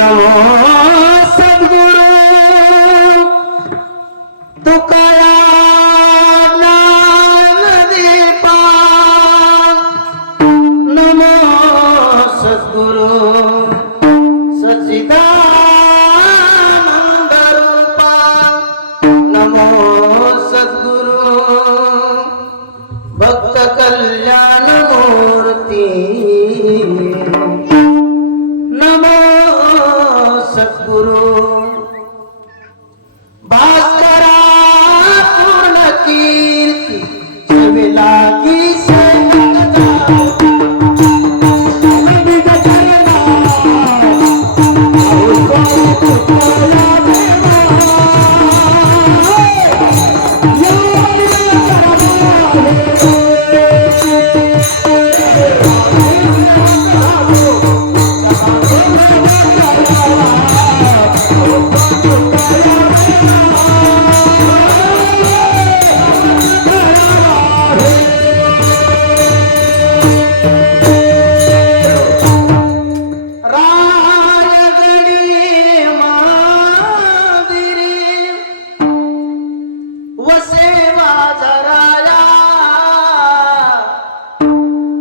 नमो सद्गुरु तुकारा ज्ञानदीपा नमो सद्गुरु सच्चिदानंद रूपा नमो सद्गुरु भक्त कल्याण मूर्ती नमो सद्गुरु भास्करा पूर्ण कीर्ती सविला की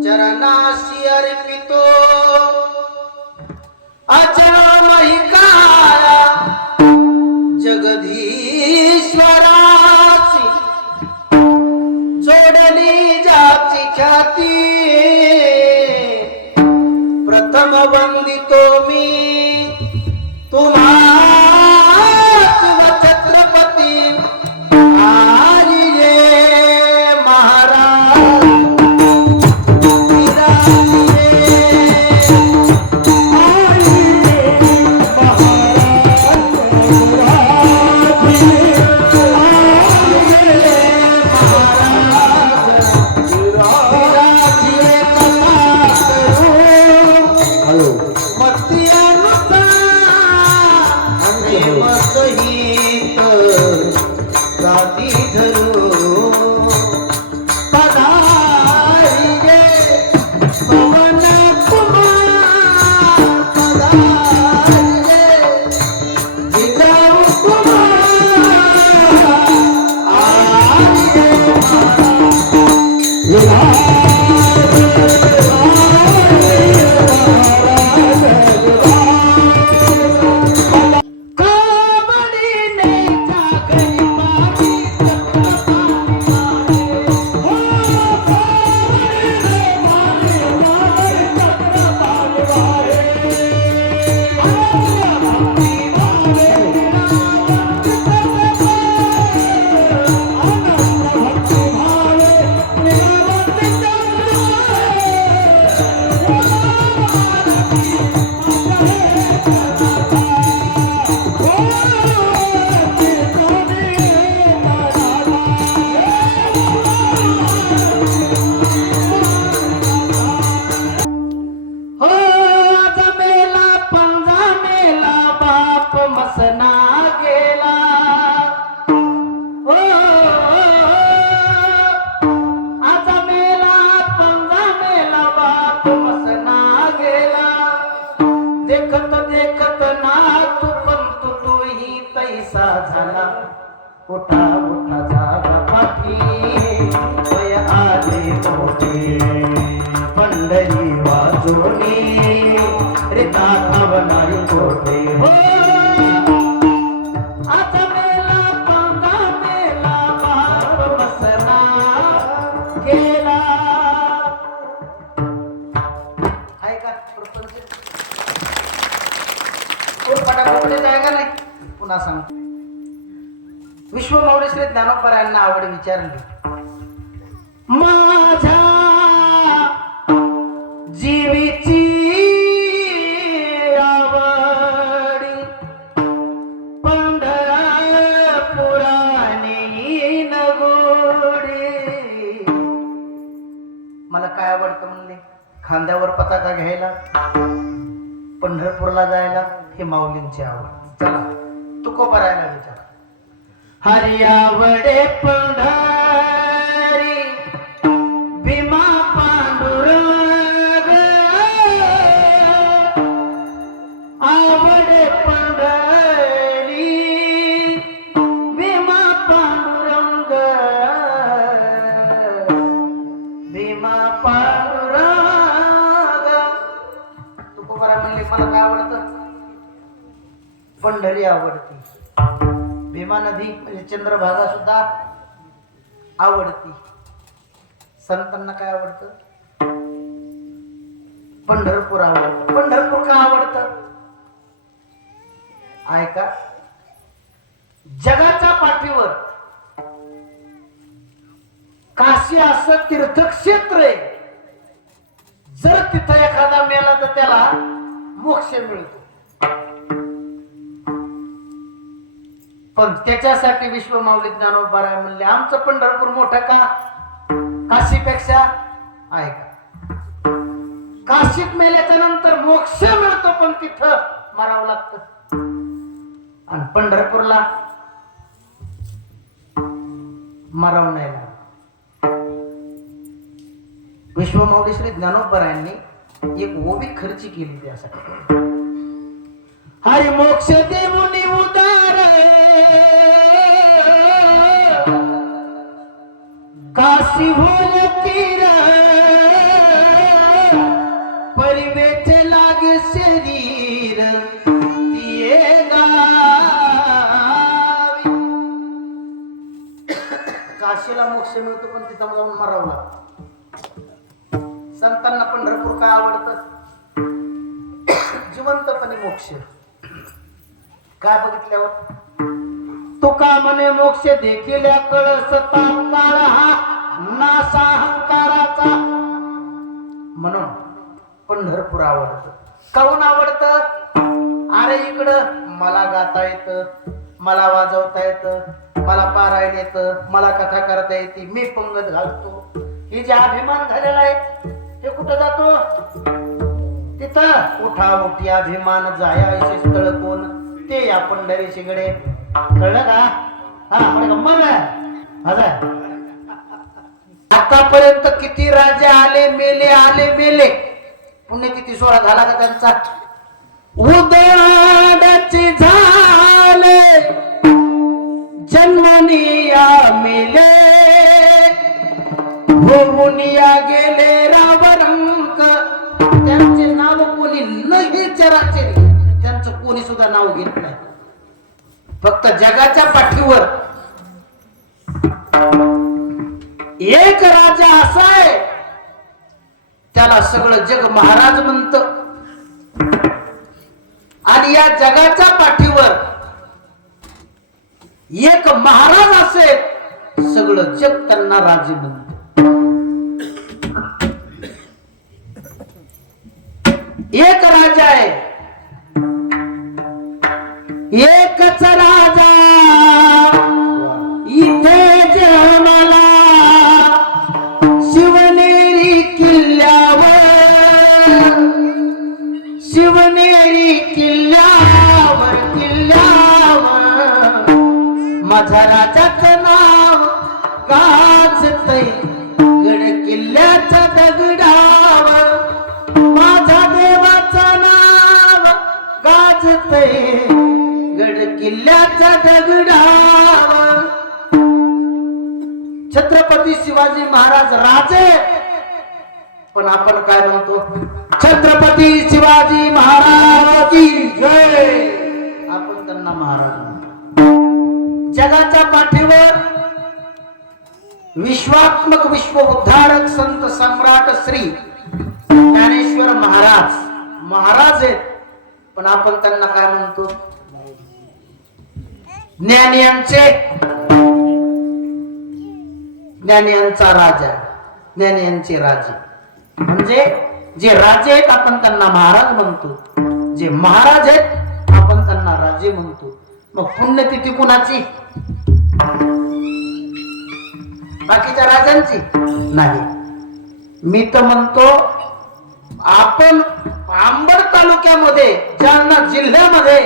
चरणाशी अर्पितो अजमहिकाया जगदीश्वराची जोडली जाची ख्याती प्रथम वंदितो मी तुम्हाच छत्रपती आर्ये महाराज मसना गेला आता मेला पंजा मेला बाप मसना गेला देखत देखत ना तू पंतु तू ही तैसा झाला उठा उठा जागा पाठी वय आले मोठे पंढरी वाजोनी रिता अवनाई कोठे हो जायगा नाही पुन्हा सांग विश्व मौरेश्वर ज्ञानोबरायांना आवड विचारली माझ्या जीवीची आवडी पंढरपुरानी नगोडी मला काय आवडतं म्हणले खांद्यावर पताका घ्यायला पंढरपूरला जायला हे माऊलींची आवड चला तुकोबरायला विचार हरी आवडे पंढरी भीमा पांडुरंग आवडे तुला काय आवडतं? पंढरी आवडती. भीमा नदी म्हणजे चंद्रभागा सुद्धा आवडती. संतांना काय आवडतं? पंढरपूर आवडतं. पंढरपूर का आवडतं? ऐका, जगाच्या पाठीवर काशी असं तीर्थक्षेत्र आहे. जर तिथं एखादा मेला तर त्याला मोक्ष मिळतो. पण त्याच्यासाठी विश्वमाऊली ज्ञानोबा राय म्हणले आमचं पंढरपूर मोठं का काशीपेक्षा? ऐका, काशीत मेल्याच्या नंतर मोक्ष मिळतो पण तिथं मरावं लागतं. आणि पंढरपूरला मराव नाही लागत. विश्वमाऊली श्री ज्ञानोबा रायांनी एक ओवी खर्ची केली त्यासाठी. हरी मोक्ष देऊनी उदार काशी होय तीर परिवेच लागे शरीर तिये गावी. काशीला मोक्ष मिळतो पण तिथं जाऊन मरावं लागतं. संतांना पंढरपूर का आवडतं? जिवंतपणे मोक्ष. काय बघितल्यावर? तुका म्हणे मोक्ष देखील कळस काळ हा नासा अहंकाराचा. म्हणून पंढरपूर आवडतं. काहून आवडतं? अरे इकडं मला गाता येतं, मला वाजवता येतं, मला पारायण येतं, मला कथा करता येते, मी पंगत घालतो. ही जे अभिमान झालेला आहे हे कुठं जातो? तिथं उठा उठी अभिमान जाया स्थळ कोण ते या पंढरी शिगडे. कळलं का? हा गंमत आहे. आतापर्यंत किती राजे आले मेले. पुण्यतिथी सोहळा झाला का त्यांचा? उदयाचे झाले जन्मनिया मेले होऊन या गेले रावरंक. त्यांचे नाव कोणी नाही चराचरी, त्यांचं कोणी सुद्धा नाव घेत नाही. फक्त जगाच्या पाठीवर एक राजा असा आहे त्याला सगळं जग महाराज म्हणत. आणि या जगाच्या पाठीवर एक महाराज असेल सगळं जग त्यांना राजे म्हणत. एक राजा आहे, एकच राजा इथे जन्माला शिवनेरी किल्ल्यावर. शिवनेरी किल्ल्यावर माझ्या राजाचं नाव गाजतंय गड किल्ल्याच्या दगडावर. माझ्या देवाचं नाव गाजतंय गड किल्ल्याच्या दगडावर. छत्रपती शिवाजी महाराज राजे, पण आपण काय म्हणतो? छत्रपती शिवाजी महाराज की जय. आपण त्यांना महाराज म्हणतो. जगाच्या पाठीवर विश्वात्मक विश्व उद्धारक संत सम्राट श्री ज्ञानेश्वर महाराज आहेत, पण आपण त्यांना काय म्हणतो? ज्ञानियांचा राजा, ज्ञानियांचे राजे. म्हणजे जे राजे आहेत आपण त्यांना महाराज म्हणतो, जे महाराज आहेत आपण त्यांना राजे म्हणतो. मग पुण्यतिथी कुणाची? बाकीच्या राजांची नाही. मी तर म्हणतो आपण अंबड तालुक्यामध्ये, जालना जिल्ह्यामध्ये,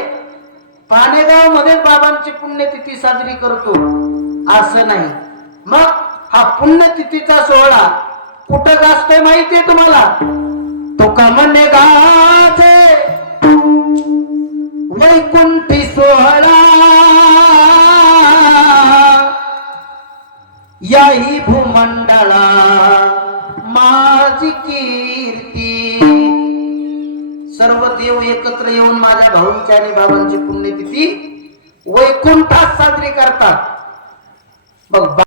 पानेगाव मध्ये बाबांची पुण्यतिथी साजरी करतो असं नाही. मग हा पुण्यतिथीचा सोहळा कुठं गाजतोय माहितीये तुम्हाला? तो का म्हणे गाजे वैकुंठी सोहळा याही भूमंडळा माझी कीर्ती. सर्व देव एकत्र येऊन माझ्या भाऊंची आणि बाबांची पुण्यतिथी वैकुंठात साजरी करतात. मग